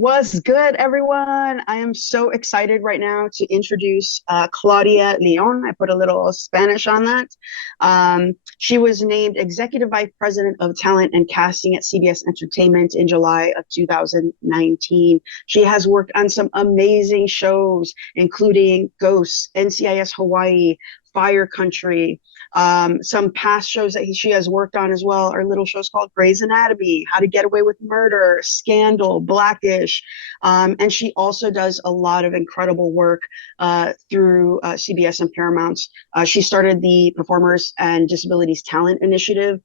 What's good, everyone? I am so excited right now to introduce Claudia Lyon. I put a little Spanish on that. She was named Executive Vice President of Talent and Casting at CBS Entertainment in July of 2019. She has worked on some amazing shows, including Ghosts, NCIS Hawaii, Fire Country. Some past shows that she has worked on as well are little shows called Grey's Anatomy, How to Get Away with Murder, Scandal, Blackish. And she also does a lot of incredible work through CBS and Paramount. She started the Performers and Disabilities Talent Initiative,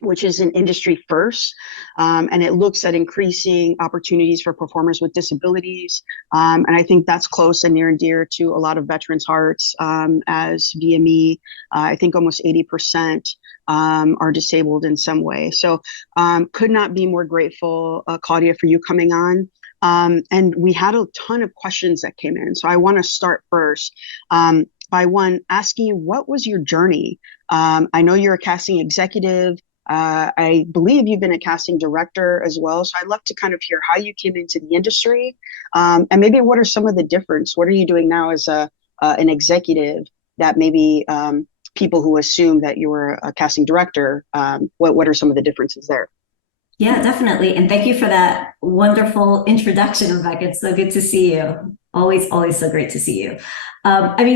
which is an industry first, and it looks at increasing opportunities for performers with disabilities. And I think that's close and near and dear to a lot of veterans' hearts, as VME, I think almost 80% are disabled in some way. So could not be more grateful, Claudia, for you coming on. And we had a ton of questions that came in. So I want to start first by one, asking you, what was your journey? I know you're a casting executive. I believe you've been a casting director as well. So I'd love to kind of hear how you came into the industry, and maybe what are some of the difference? What are you doing now as an executive that maybe people who assume that you're a casting director, what are some of the differences there? Yeah, definitely. And thank you for that wonderful introduction, Rebecca. It's so good to see you. Always so great to see you.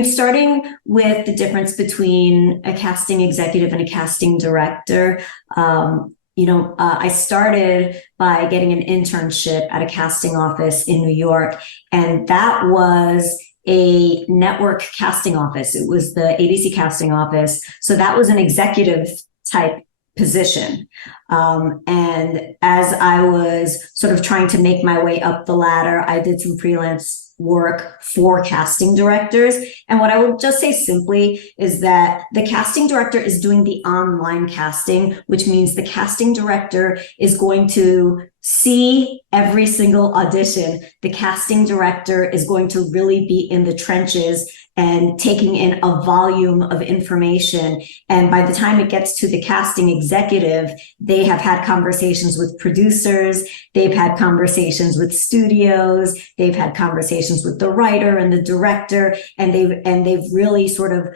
Starting with the difference between a casting executive and a casting director, I started by getting an internship at a casting office in New York, and that was a network casting office. It was the ABC casting office. So that was an executive type position. And as I was sort of trying to make my way up the ladder, I did some freelance work for casting directors. And what I will just say simply is that the casting director is doing the online casting, which means the casting director is going to see every single audition. The casting director is going to really be in the trenches and taking in a volume of information. And by the time it gets to the casting executive, they have had conversations with producers, they've had conversations with studios, they've had conversations with the writer and the director, and they've really sort of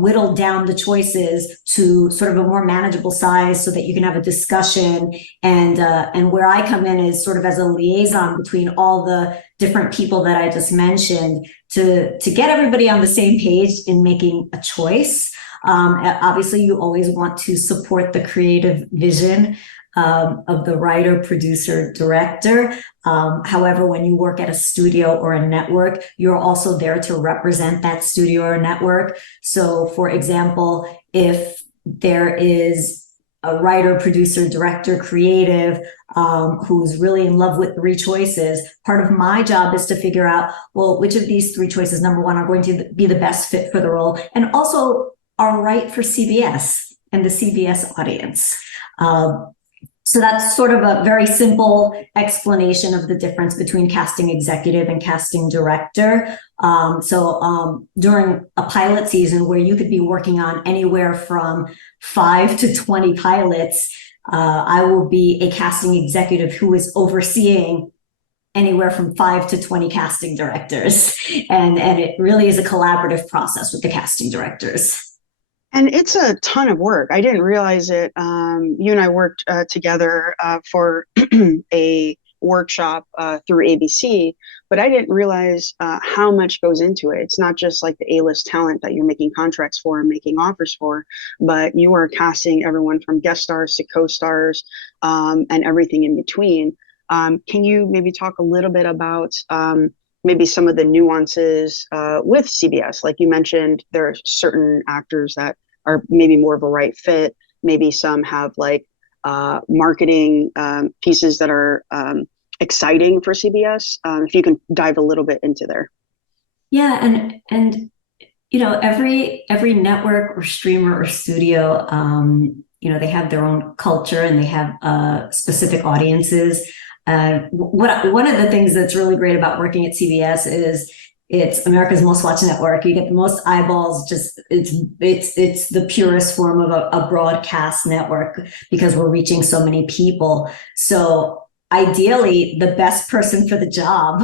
whittled down the choices to sort of a more manageable size so that you can have a discussion. And where I come in is sort of as a liaison between all the different people that I just mentioned to get everybody on the same page in making a choice. Obviously, you always want to support the creative vision of the writer, producer, director. However, when you work at a studio or a network, you're also there to represent that studio or network. So, for example, if there is a writer, producer, director, creative, who's really in love with three choices, part of my job is to figure out, well, which of these three choices, number one, are going to be the best fit for the role, and also are right for CBS and the CBS audience. So that's sort of a very simple explanation of the difference between casting executive and casting director. During a pilot season where you could be working on anywhere from 5 to 20 pilots, I will be a casting executive who is overseeing anywhere from 5 to 20 casting directors. And it really is a collaborative process with the casting directors. And it's a ton of work. I didn't realize it. You and I worked together for a workshop through ABC, but I didn't realize how much goes into it. It's not just like the A-list talent that you're making contracts for and making offers for, but you are casting everyone from guest stars to co-stars and everything in between. Can you maybe talk a little bit about maybe some of the nuances with CBS? Like you mentioned, there are certain actors that are maybe more of a right fit. Maybe some have like marketing pieces that are exciting for CBS. If you can dive a little bit into there. Yeah, and every network or streamer or studio, they have their own culture and they have specific audiences. One of the things that's really great about working at CBS is it's America's most watched network. You get the most eyeballs. Just it's the purest form of a broadcast network because we're reaching so many people. So ideally the best person for the job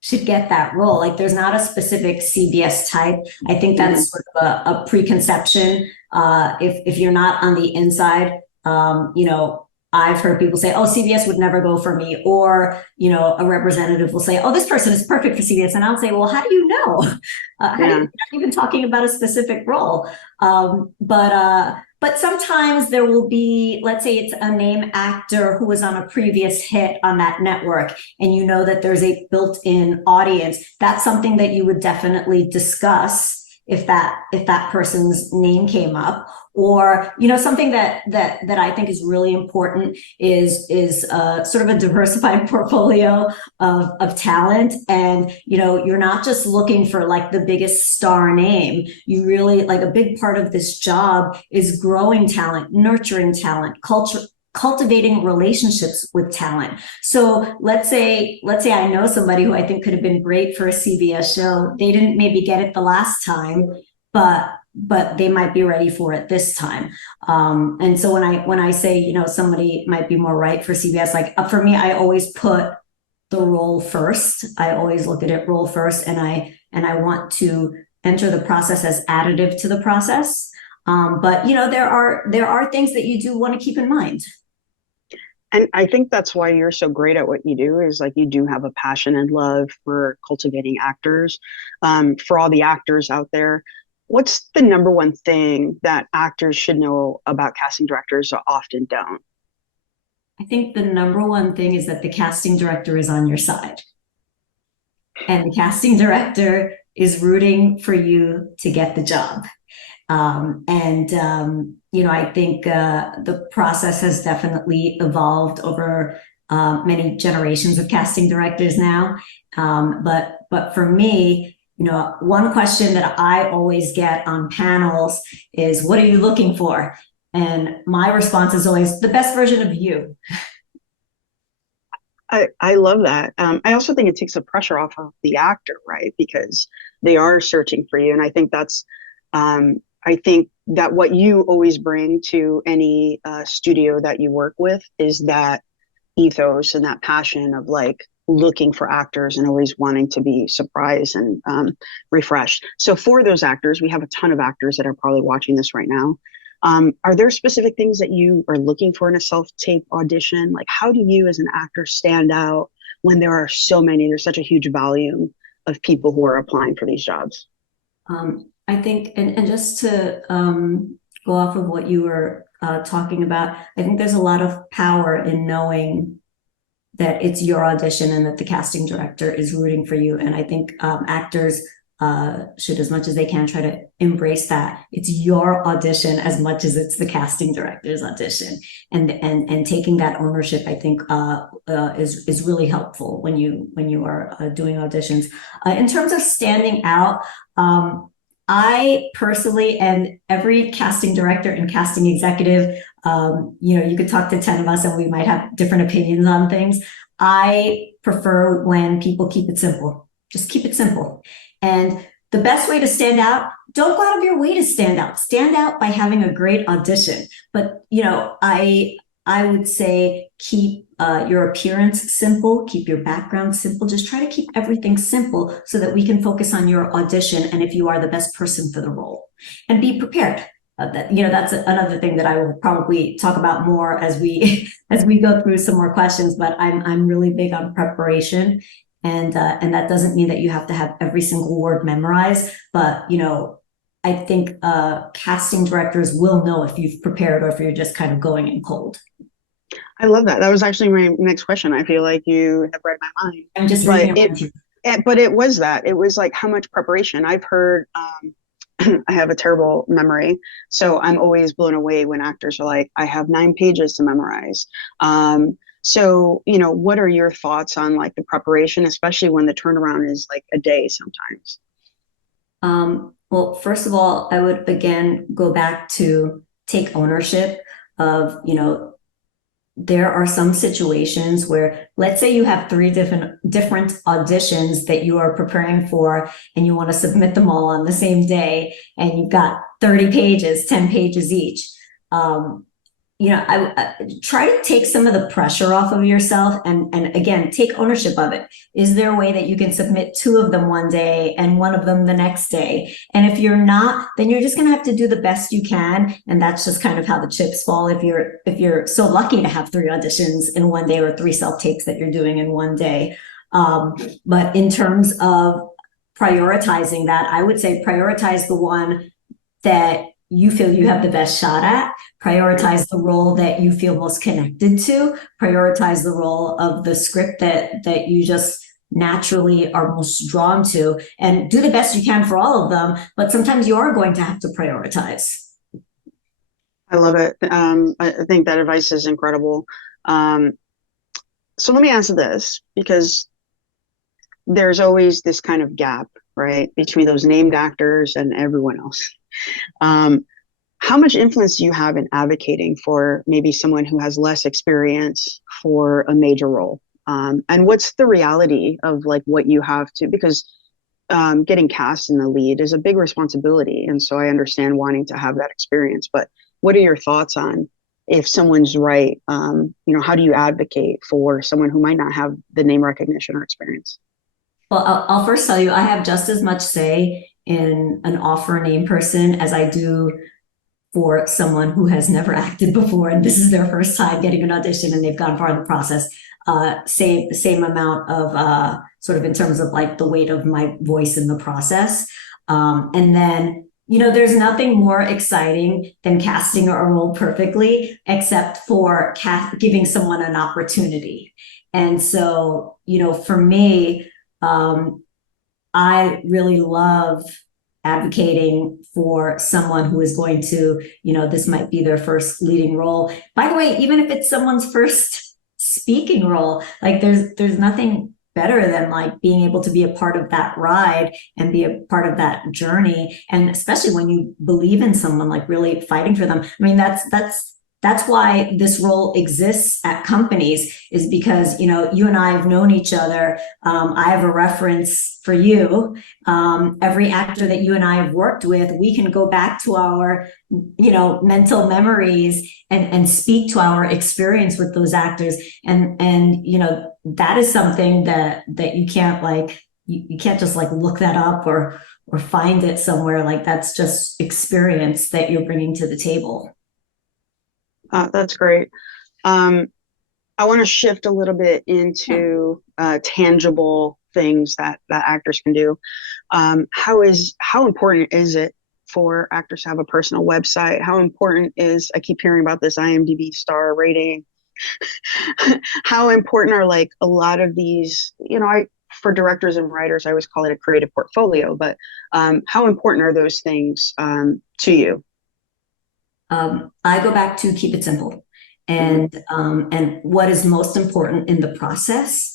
should get that role. Like there's not a specific CBS type. I think that's sort of a preconception. If you're not on the inside, I've heard people say, oh, CBS would never go for me. Or, a representative will say, oh, this person is perfect for CBS. And I'll say, well, how do you know? You're not even talking about a specific role. But sometimes there will be, let's say it's a name actor who was on a previous hit on that network, and that there's a built-in audience. That's something that you would definitely discuss if that person's name came up. Or, something that I think is really important is sort of a diversified portfolio of talent. And, you're not just looking for like the biggest star name. You really, like, a big part of this job is growing talent, nurturing talent, cultivating relationships with talent. So let's say I know somebody who I think could have been great for a CBS show. They didn't maybe get it the last time, but they might be ready for it this time. And so when I say, somebody might be more right for CBS, like for me, I always put the role first. I always look at it role first, and I want to enter the process as additive to the process. But there are things that you do want to keep in mind. And I think that's why you're so great at what you do, is like you do have a passion and love for cultivating actors. For all the actors out there, what's the number one thing that actors should know about casting directors that often don't? I think the number one thing is that the casting director is on your side. And the casting director is rooting for you to get the job. I think the process has definitely evolved over many generations of casting directors now. But for me, one question that I always get on panels is, what are you looking for? And my response is always, the best version of you. I love that. I also think it takes the pressure off of the actor, right? Because they are searching for you. And I think I think that what you always bring to any studio that you work with is that ethos and that passion of like looking for actors and always wanting to be surprised and refreshed. So for those actors, we have a ton of actors that are probably watching this right now. Are there specific things that you are looking for in a self-tape audition? Like, how do you as an actor stand out when there are so many, there's such a huge volume of people who are applying for these jobs? I think, and just to go off of what you were talking about, I think there's a lot of power in knowing that it's your audition and that the casting director is rooting for you. And I think actors should, as much as they can, try to embrace that. It's your audition as much as it's the casting director's audition. And taking that ownership, I think, is really helpful when you are doing auditions. In terms of standing out, I personally, and every casting director and casting executive, you could talk to 10 of us and we might have different opinions on things. I prefer when people keep it simple. Just keep it simple. And the best way to stand out, don't go out of your way to stand out. Stand out by having a great audition. But, I would say keep your appearance simple, keep your background simple. Just try to keep everything simple so that we can focus on your audition and if you are the best person for the role. And be prepared. That's another thing that I will probably talk about more as we go through some more questions. But I'm really big on preparation, and that doesn't mean that you have to have every single word memorized. But I think casting directors will know if you've prepared or if you're just kind of going in cold. I love that. That was actually my next question. I feel like you have read my mind. I'm just reading it. But it was that. It was like how much preparation. I've heard, I have a terrible memory. So I'm always blown away when actors are like, I have 9 pages to memorize. So, what are your thoughts on like the preparation, especially when the turnaround is like a day sometimes? Well, first of all, I would again go back to take ownership of, there are some situations where, let's say you have 3 different auditions that you are preparing for and you want to submit them all on the same day, and you've got 30 pages, 10 pages each. I try to take some of the pressure off of yourself and again, take ownership of it. Is there a way that you can submit 2 of them one day and 1 of them the next day? And if you're not, then you're just going to have to do the best you can. And that's just kind of how the chips fall. If you're so lucky to have 3 auditions in one day or 3 self-tapes that you're doing in one day. But in terms of prioritizing that, I would say prioritize the one that you feel you have the best shot at, prioritize the role that you feel most connected to, prioritize the role of the script that you just naturally are most drawn to, and do the best you can for all of them. But sometimes you are going to have to prioritize. I love it. I think that advice is incredible. So let me ask this, because there's always this kind of gap, right, between those named actors and everyone else. How much influence do you have in advocating for maybe someone who has less experience for a major role? And what's the reality of like what you have to, because getting cast in the lead is a big responsibility. And so I understand wanting to have that experience, but what are your thoughts on if someone's right? How do you advocate for someone who might not have the name recognition or experience? Well, I'll first tell you, I have just as much say in an offer name person as I do for someone who has never acted before and this is their first time getting an audition and they've gone far in the process. Same amount of sort of in terms of like the weight of my voice in the process. And then, there's nothing more exciting than casting a role perfectly, except for giving someone an opportunity. And so, for me, I really love advocating for someone who is going to, this might be their first leading role. By the way, even if it's someone's first speaking role, like there's nothing better than like being able to be a part of that ride and be a part of that journey. And especially when you believe in someone, like really fighting for them. I mean, that's why this role exists at companies, is because, you and I have known each other. I have a reference for you. Every actor that you and I have worked with, we can go back to our, mental memories and speak to our experience with those actors. And that is something that you can't you can't just like look that up or find it somewhere. Like that's just experience that you're bringing to the table. That's great. I want to shift a little bit into tangible things that actors can do. How important is it for actors to have a personal website? How important is, I keep hearing about this IMDb star rating. How important are like a lot of these, for directors and writers, I always call it a creative portfolio, but how important are those things to you? I go back to keep it simple. And what is most important in the process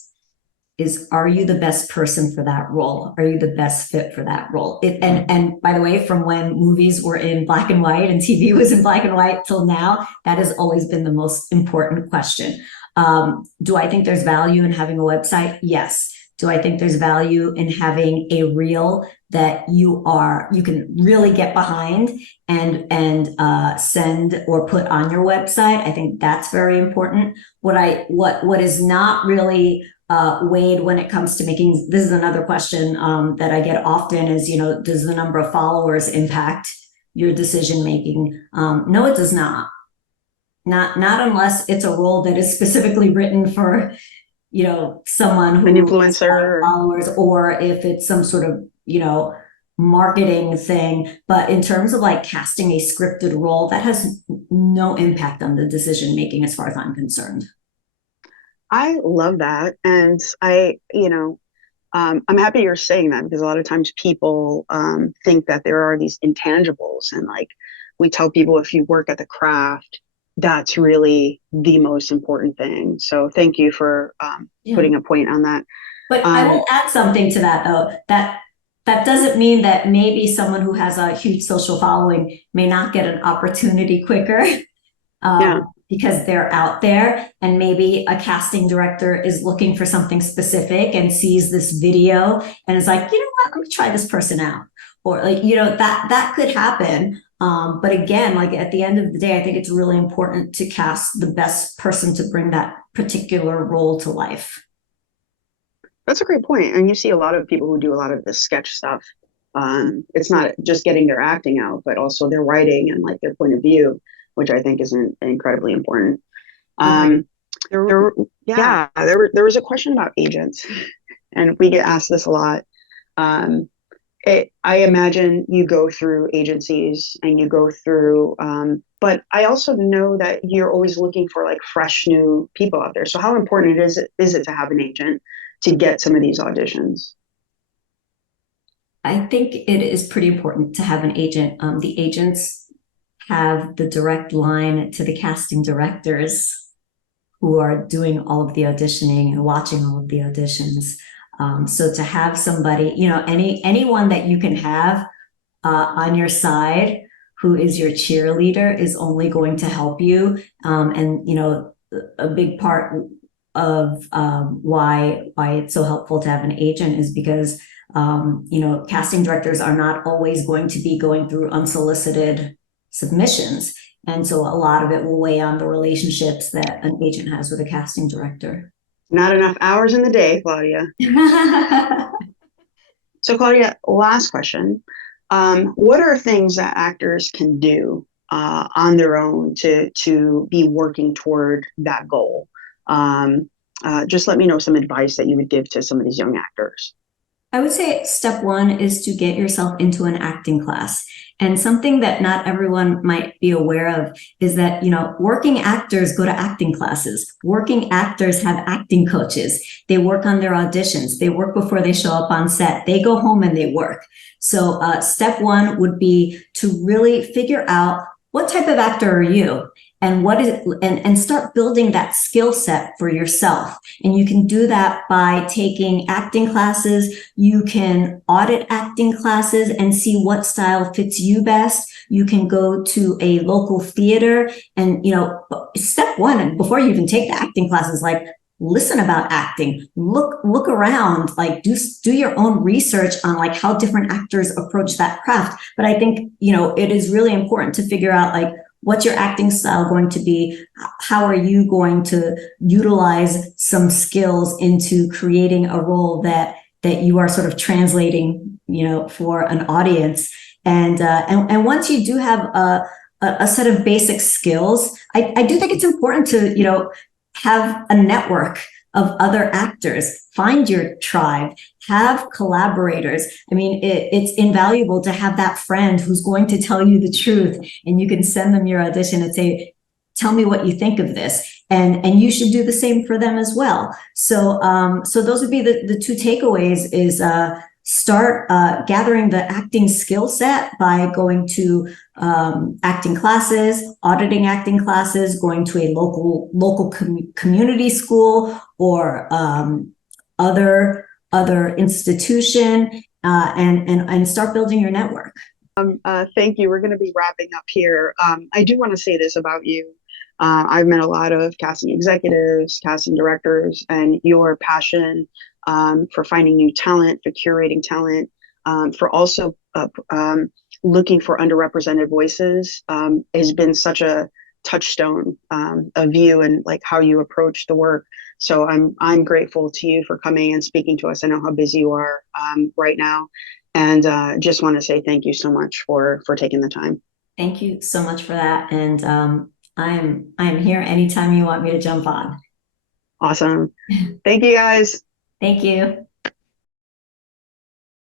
is, are you the best person for that role? Are you the best fit for that role? And by the way, from when movies were in black and white and TV was in black and white till now, that has always been the most important question. Do I think there's value in having a website? Yes. Do I think there's value in having a reel that you can really get behind and send or put on your website? I think that's very important. What is not really weighed when it comes to making, this is another question that I get often is, does the number of followers impact your decision making? No, it does not. Not unless it's a role that is specifically written for someone who an influencer followers, or if it's some sort of marketing thing. But in terms of like casting a scripted role, that has no impact on the decision making as far as I'm concerned. I love that. And I'm happy you're saying that, because a lot of times people think that there are these intangibles, and like we tell people, if you work at the craft, that's really the most important thing. So thank you for putting a point on that. But I will add something to that, though. That doesn't mean that maybe someone who has a huge social following may not get an opportunity quicker because they're out there, and maybe a casting director is looking for something specific and sees this video and is like, you know what, let me try this person out. Or like, that could happen. But again, like at the end of the day, I think it's really important to cast the best person to bring that particular role to life. That's a great point. And you see a lot of people who do a lot of the sketch stuff. It's not just getting their acting out, but also their writing and like their point of view, which I think is incredibly important. Um, there, yeah, there was a question about agents, and we get asked this a lot. Um, I imagine you go through agencies and you go through, but I also know that you're always looking for like fresh new people out there. So how important is it to have an agent to get some of these auditions? I think it is pretty important to have an agent. The agents have the direct line to the casting directors who are doing all of the auditioning and watching all of the auditions. So to have somebody, anyone that you can have on your side who is your cheerleader is only going to help you. And a big part of why it's so helpful to have an agent is because casting directors are not always going to be going through unsolicited submissions. And so a lot of it will weigh on the relationships that an agent has with a casting director. Not enough hours in the day, Claudia. So, Claudia, last question. What are things that actors can do on their own to be working toward that goal? Just let me know some advice that you would give to some of these young actors. I would say step one is to get yourself into an acting class. And something that not everyone might be aware of is that, working actors go to acting classes. Working actors have acting coaches. They work on their auditions. They work before they show up on set. They go home and they work. So step one would be to really figure out what type of actor are you? And what is it, and start building that skill set for yourself. And you can do that by taking acting classes. You can audit acting classes and see what style fits you best. You can go to a local theater and, step one, before you even take the acting classes, like listen about acting, look around, like do your own research on like how different actors approach that craft. But I think, it is really important to figure out like, what's your acting style going to be? How are you going to utilize some skills into creating a role that you are sort of translating, for an audience? And once you do have a set of basic skills, I do think it's important to, have a network of other actors, find your tribe, have collaborators. I mean, it's invaluable to have that friend who's going to tell you the truth, and you can send them your audition and say, tell me what you think of this. And you should do the same for them as well. So those would be the two takeaways is start gathering the acting skill set by going to acting classes, auditing acting classes, going to a local community school or other institution, and start building your network. Thank you. We're going to be wrapping up here. I do want to say this about you. I've met a lot of casting executives, casting directors, and your passion for finding new talent, for curating talent, for also looking for underrepresented voices has been such a touchstone of you and like how you approach the work. So I'm grateful to you for coming and speaking to us. I know how busy you are right now, and just want to say thank you so much for taking the time. Thank you so much for that, and I'm here anytime you want me to jump on. Awesome. Thank you, guys. Thank you.